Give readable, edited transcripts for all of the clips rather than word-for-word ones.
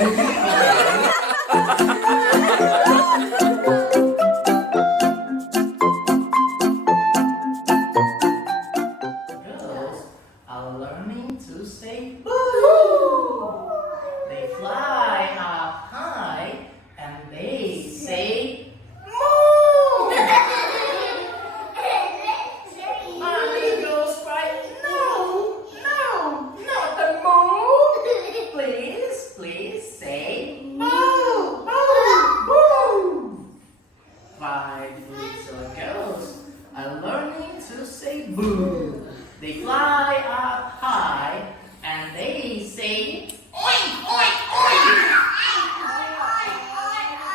Girls are learning to say boo. They fly up high and they say moo. Mommy goes right, no, no, not the moo. Please, please say boo, boo, boo. 5 little girls are learning to say boo. They fly up high and they say oink, oink, oink.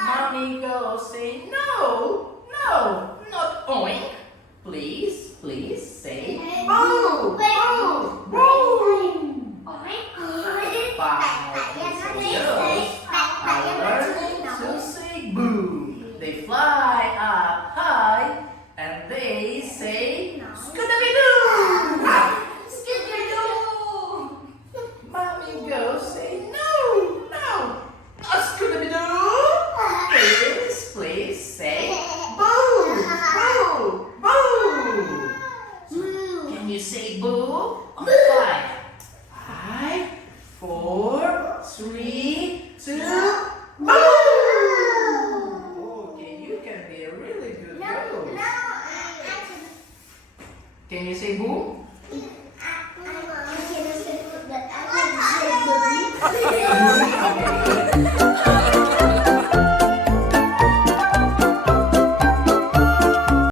Mommy goes say no, no, not oink. Please, please say boo, boo, boo. 5 little girls are learning to say boo. They fly up high and they say scooby-doo. Scooby-doo. Mommy goes say no, no, not scooby-doo. Please, please say boo, boo, boo. Can you say boo on 5? 5, 4, 3, 2, boo. Okay, you can be a really good girl. Can you say boo? Okay.